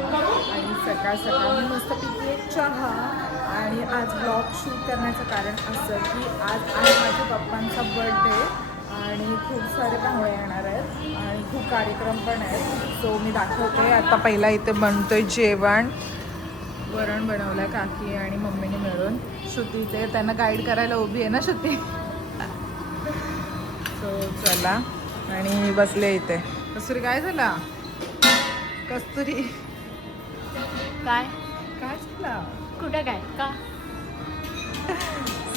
आणि सकाळ सकाळ मस्तपैकी एक चहा. आणि आज ब्लॉग शूट करण्याचं कारण असं की आज आहे माझ्या पप्पांचा बर्थडे आणि खूप सारे पाहुणे येणार आहेत आणि खूप कार्यक्रम पण आहेत. सो मी दाखवते. आता पहिला इथे बनतोय जेवण. वरण बनवलं आहे काकी आणि मम्मीने मिळून. श्रुती ते त्यांना गाईड करायला उभी आहे ना श्रुती. सो चला आणि बसले इथे. कस्तुरी काय झाला? कस्तुरी काय काय झाला? कुठं काय का?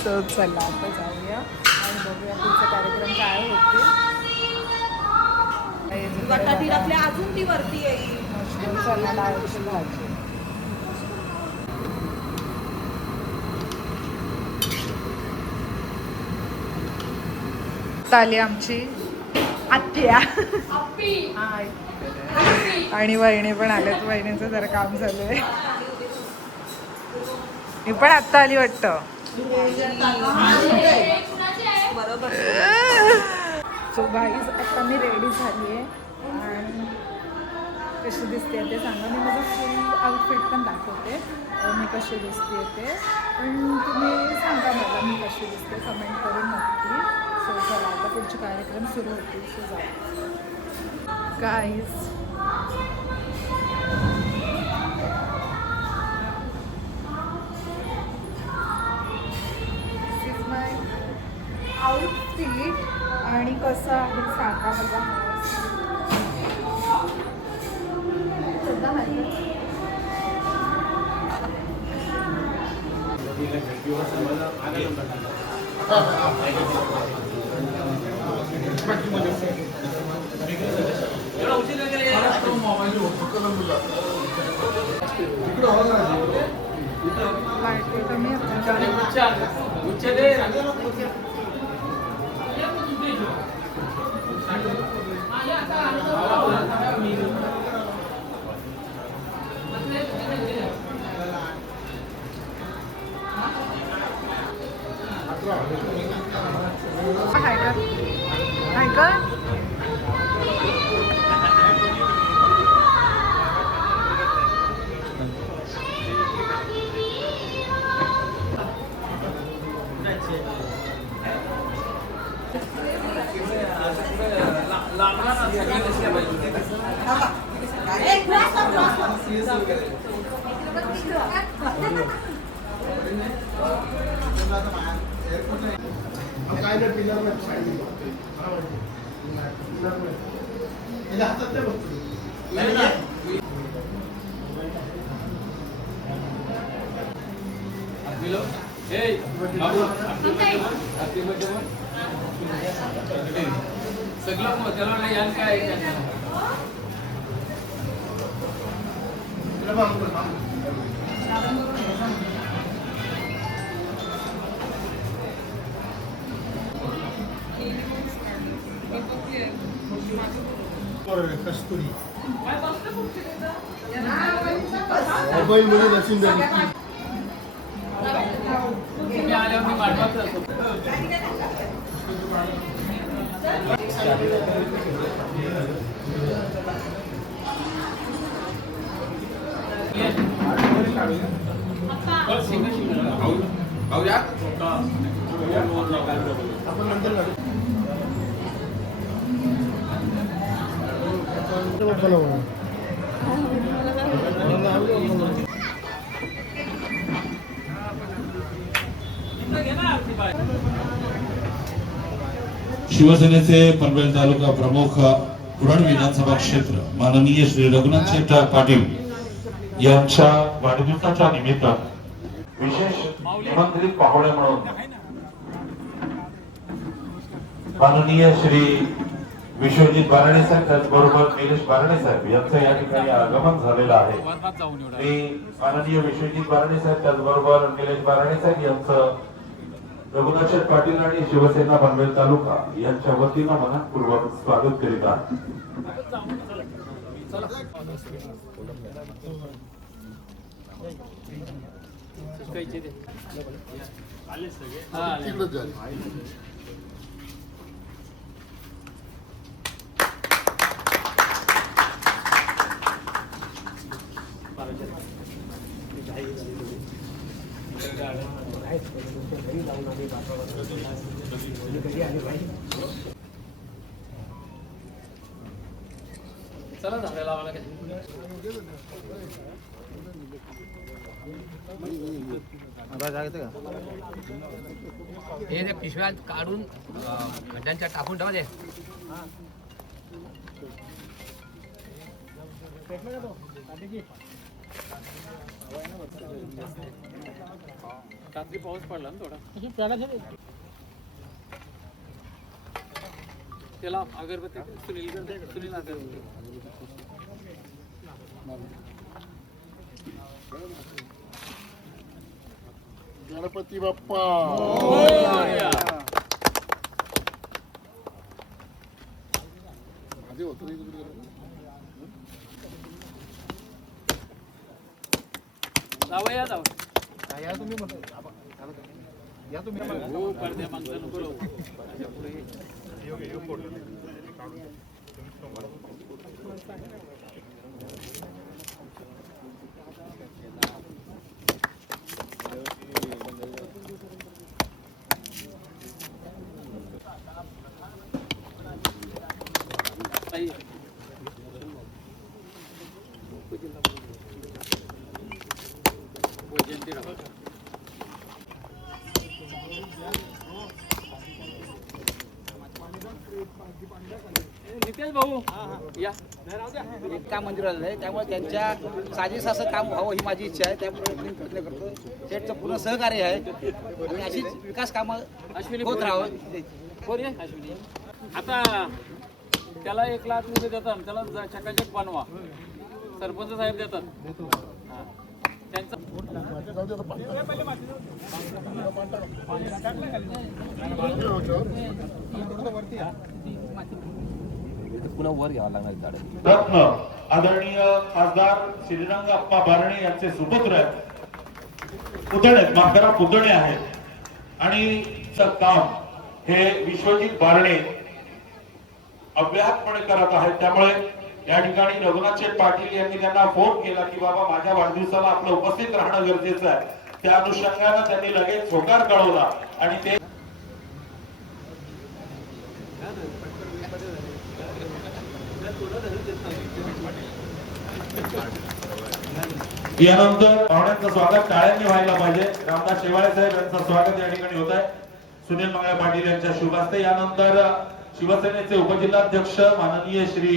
सो चला आता जाऊया आणि बघूया पुढचा कार्यक्रम काय होतील. अजून ती वरती येईल. मशरूम चना डाळीची भाजी. आली आमची आत्या आणि वहिनी पण आल्यात. वहिनीचं जरा काम चालू आहे. मी पण आत्ता आली वाटतं. सो गाईज आता मी रेडी झाली आहे आणि कशी दिसते ते सांगा. मी माझं फुल आउटफिट पण दाखवते मी कशी दिसते ते. पण तुम्ही सांगा मला मी कशी दिसते कमेंट करून नक्की. सो चला आता पुढचे कार्यक्रम सुरू होतील. सो जा गाईज. आउटफिट आणि कसं आहे सांगा मला. कमी कस्तुरी मोबाईल मध्ये लसूण द्या. आपण नंतर शिवसेनेचे पनवेल तालुका प्रमुख उरण विधानसभा क्षेत्र माननीय श्री रघुनाथ शेठ पाटील यांच्या वाढदिवसाच्या निमित्त विशेष निमंत्रित पाहुणे म्हणून माननीय श्री विश्वजित बाराणे साहेब त्याचबरोबर निलेश बाराणे साहेब यांचं या ठिकाणी आगमन झालेलं आहे. मी माननीय विश्वजित बाराणे साहेब त्याचबरोबर निलेश बाराणे साहेब यांचं रघुनाथ शेठ पाटील आणि शिवसेना पनवेल तालुका यांच्या वतीनं मनपूर्वक स्वागत करीत आहे. हे ते पिशव्या काढून खड्ड्यांच्या टाकून ठेवा ते. रात्री पाऊस पडला ना थोडा. त्याला अगरबत्ती सुनील गणपती बाप्पा आधी होतं रे तिकडे. जाऊया जाऊ. नितेश भाऊ या. एक काम मंजूर झालेलं आहे, त्यामुळे त्यांच्या साजेस असं काम व्हावं ही माझी इच्छा आहे. त्यामुळे मी प्रयत्न करतो. शेठचं पूर्ण सहकार्य आहे आणि अशीच विकास कामं होत राहावं. अश्विनी आता त्याला 1 लाख रुपये देतात, त्याला चकाचक बनवा. सरपंच साहेब देतात. त्यांचा पुन्हा वर घ्यावं लागणार झाड. रत्न आदरणीय खासदार श्रीरंग अप्पा बारणे यांचे सुपुत्र पुतणे आहेत आणि काम हे विश्वजित बारणे अव्याहतपणे करत आहेत. त्यामुळे या ठिकाणी रघुनाथ शेठ पाटील यांनी त्यांना फोन केला की बाबा माझ्या वाढदिवसाला आपलं उपस्थित राहणं गरजेचं आहे. त्या अनुषंगाने त्यांनी लगेच होकार कळवला आणि ते यानंतर पाहुण्यांचं स्वागत टाळ्यांनी व्हायला पाहिजे. रामदास शेवाळे साहेब यांचं स्वागत या ठिकाणी होत आहे सुनील मंगळे पाटील यांच्या शुभ हस्ते. यानंतर शिवसेनेचे उपजिल्हाध्यक्ष माननीय श्री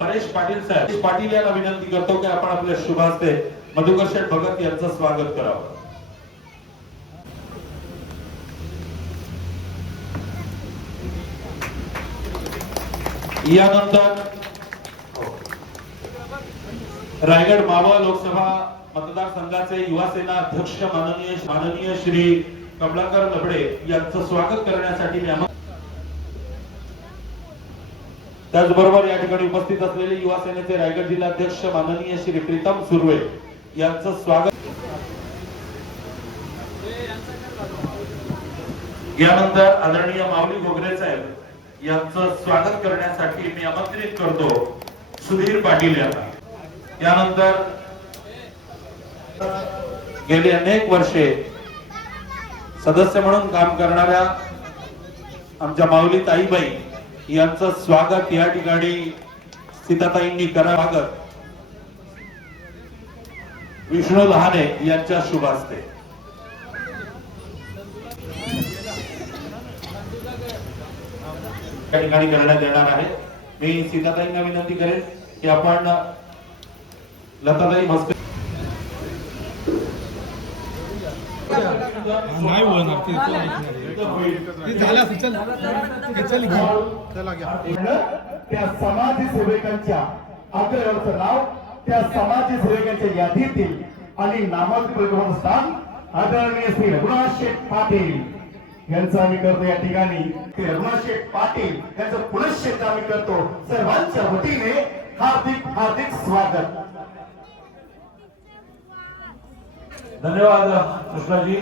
परेश पाटील साहेब पाटील यांना विनंती करतो की आपण आपल्या शुभ हस्ते मधुकर शेठ भगत यांचं स्वागत करावं. यानंतर रायगड मावळ लोकसभा मतदारसंघाचे युवा सेना अध्यक्ष माननीय श्री कमलाकर लबडे यांचं स्वागत करण्यासाठी मी त्याचबरोबर या ठिकाणी उपस्थित असलेले युवा सेनेचे रायगड जिल्हाध्यक्ष माननीय श्री प्रीतम सुर्वे यांचं स्वागत. यानंतर आदरणीय माऊली गोगरे साहेब यांचं स्वागत करण्यासाठी मी आमंत्रित करतो सुधीर पाटील यांना. यानंतर गेली अनेक वर्षे सदस्य म्हणून काम करणाऱ्या आमच्या माऊली ताईबाई यांचं स्वागत या ठिकाणी सीताताईंनी करावं. विष्णू लहाने यांच्या शुभ हस्ते या ठिकाणी करण्यात येणार आहे. मी सीताताईंना विनंती करेन की आपण लताताई मस्के नाही बोलणार ते झालं त्या समाजसेवकांच्या अग्रवर्ष नाव त्या समाजसेवकांच्या यादीतील आणि नामांकित स्थान आदरणीय श्री रघुनाथ शेठ पाटील यांचं आम्ही करतो. या ठिकाणी श्री रघुनाथ शेठ पाटील यांचं पुनश्चेत आम्ही करतो. सर्वांच्या वतीने हार्दिक हार्दिक स्वागत. धन्यवाद कृष्णाजी.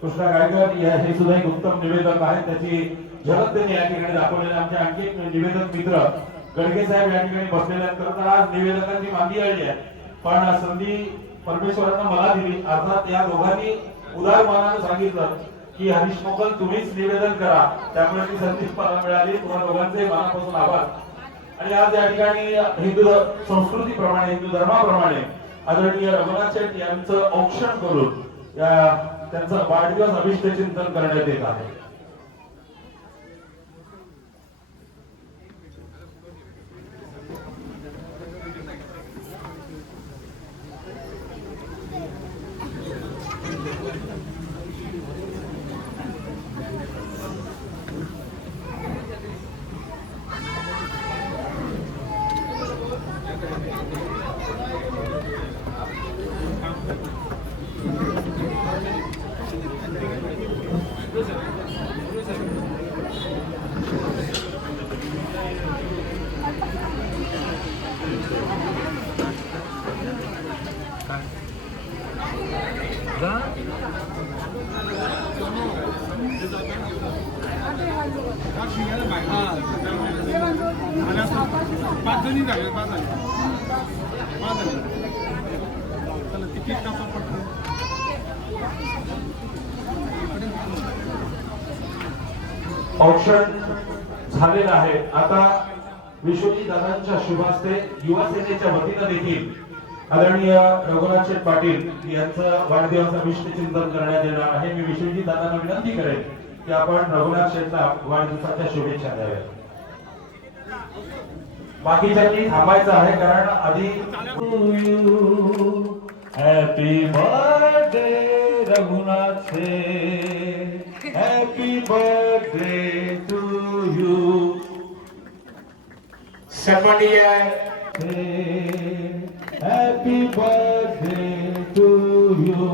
कृष्णा गायकर हे सुद्धा एक उत्तम निवेदक आहेत. त्याची झलक त्यांनी या ठिकाणी दाखवलेली. आमचे आणखी एक निवेदक मित्र गडगे साहेब या ठिकाणी बसलेले आहेत. खरं तर आज निवेदकांची मांदी आली आहे पण संधी परमेश्वरानं मला दिली. अर्थात या दोघांनी उदार मनानं सांगितलं की हरीश मोगल तुम्हीच निवेदन करा, त्यामुळे ती संधी मला मिळाली. तुम्हा दोघांचे मनापासून आभार. आणि आज या ठिकाणी हिंदू संस्कृतीप्रमाणे, हिंदू धर्माप्रमाणे आदरणीय रघुनाथ शेठ यांचं औक्षण करून त्यांचा वाढदिवस अभिष्ट चिंतन करण्यात येत आहे. औक्षण झालेलं आहे. आता विश्वजित दादांच्या शुभास्ते युवा सेनेच्या वतीनं देखील आदरणीय रघुनाथ शेठ पाटील यांचं वाढदिवस अभिष्ट चिंतन करण्यात येणार आहे. मी विश्वजित दादांना विनंती करेन की आपण रघुनाथ शेठला वाढदिवसाच्या शुभेच्छा द्याव्या. बाकीच्यांनी थांबायचं आहे कारण आधी happy birthday Raghunath Sheth, happy birthday to you. सन्माननीय हॅपी बर्थडे टू यू.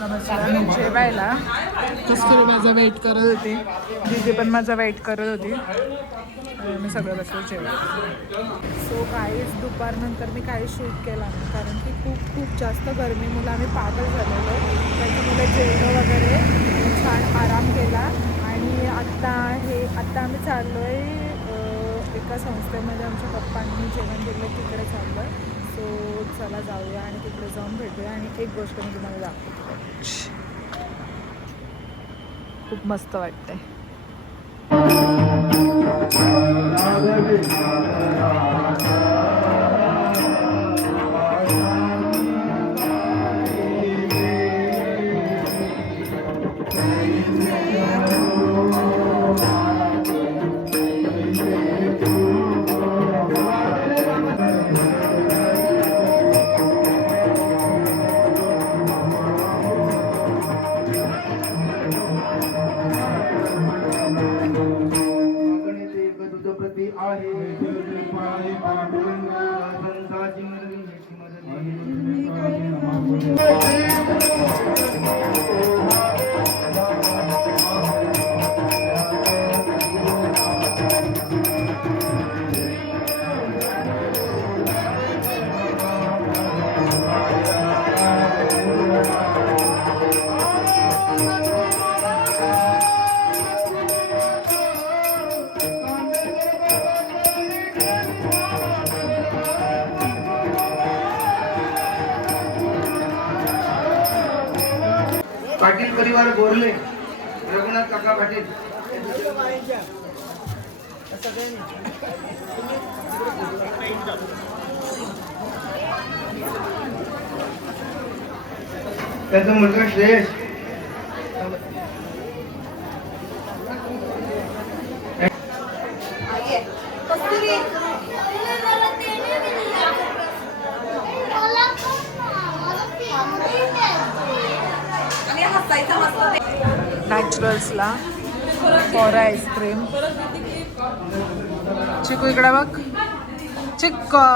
नमस्कार. मी जेवायला कस्तुरी माझा वेट करत होती, दीदी पण माझा वेट करत होती. मी सगळं बसलो जेवायला. सो काहीच दुपारनंतर मी काही शूट केला नाही कारण की खूप जास्त गरमीमुळे आम्ही पागल झालेलो. त्याच्यामुळे जेवण वगैरे छान आराम केला आणि आत्ता आम्ही चाललो आहे एका संस्थेमध्ये आमच्या पप्पांनी जेवण दिलं, तिकडे चाललो आहे. सो चला जाऊया आणि तिकडे जाऊन भेटूया. आणि एक गोष्ट मी तुम्हाला दाखवते, खूप मस्त वाटतंय. पाटील परिवार बोरले, रघुनाथ काका पाटील. त्याचा मुलगा श्रेयस, नॅचरल्सला फॉर आईस्क्रीम. चिकू इकडे बघ, चिक्का.